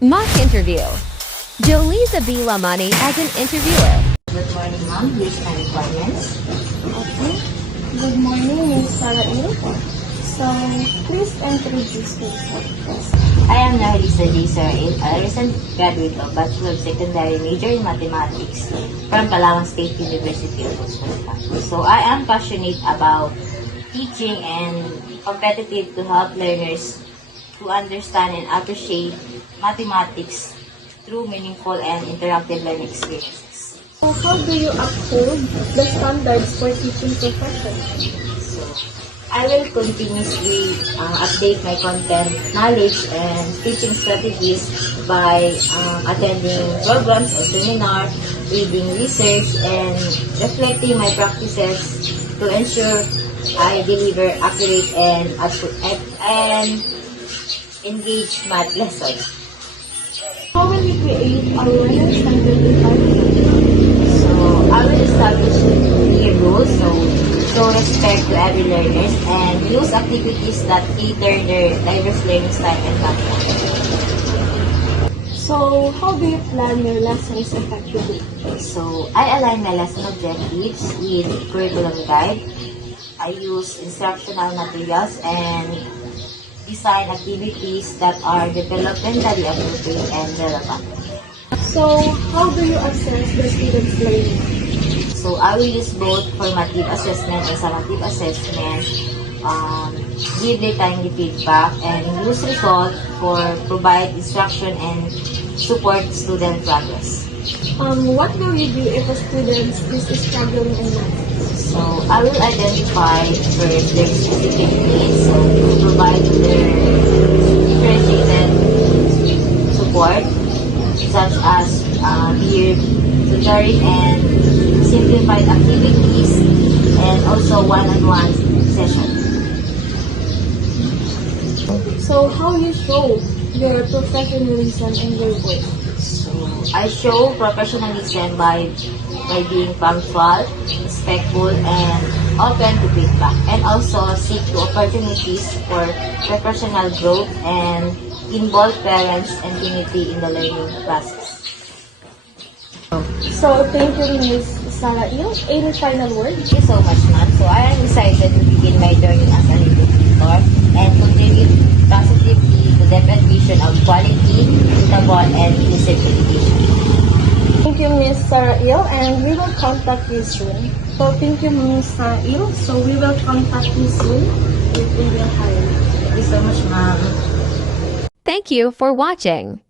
Mock interview. Jolisa B. Lamani as an interviewer. Good morning, ma'am. Here's my requirements. Okay. Good morning, Ms. Sarah Il. So, please introduce yourself, please. I am Narlisa J. Sarail, a recent graduate of Bachelor of Secondary Major in Mathematics from Palawan State University of Bulacan. So, I am passionate about teaching and competitive to help learners to understand and appreciate mathematics through meaningful and interactive learning experiences. So, how do you uphold the standards for teaching profession? So, I will continuously update my content knowledge and teaching strategies by attending programs or seminars, reading research, and reflecting my practices to ensure I deliver accurate and engaged math lessons. How will you create a learner standard environment? So, I will establish clear rules, so show respect to every learners and use activities that cater their diverse learning style and background. So, how do you plan your lessons effectively? So, I align my lesson objectives with curriculum guide. I use instructional materials and design activities that are developmentally appropriate and relevant. So, how do you assess the students' learning? So, I will use both formative assessment and summative assessment, give their timely feedback, and use results for provide instruction and support student progress. What will you do if a student is struggling in math? So, I will identify first their specific needs, so provide their differentiated support, such as peer tutoring and simplified activities, and also one-on-one session. So, how you show your professionalism in your work? So, I show professionalism by being punctual, respectful, and open to feedback, and also seek opportunities for professional growth and involve parents and community in the learning process. So, thank you, Ms. Sarah Il. Any final words? Thank you so much, ma'am. So, I am excited to begin my journey as an educator and contribute positively to the vision of quality, suitable, and inclusive education. Thank you, Ms. Sarah Il, and we will contact you soon. So, thank you, Ms. Sarah Il. So, we will contact you soon if we will hire you. Thank you so much, ma'am. Thank you for watching.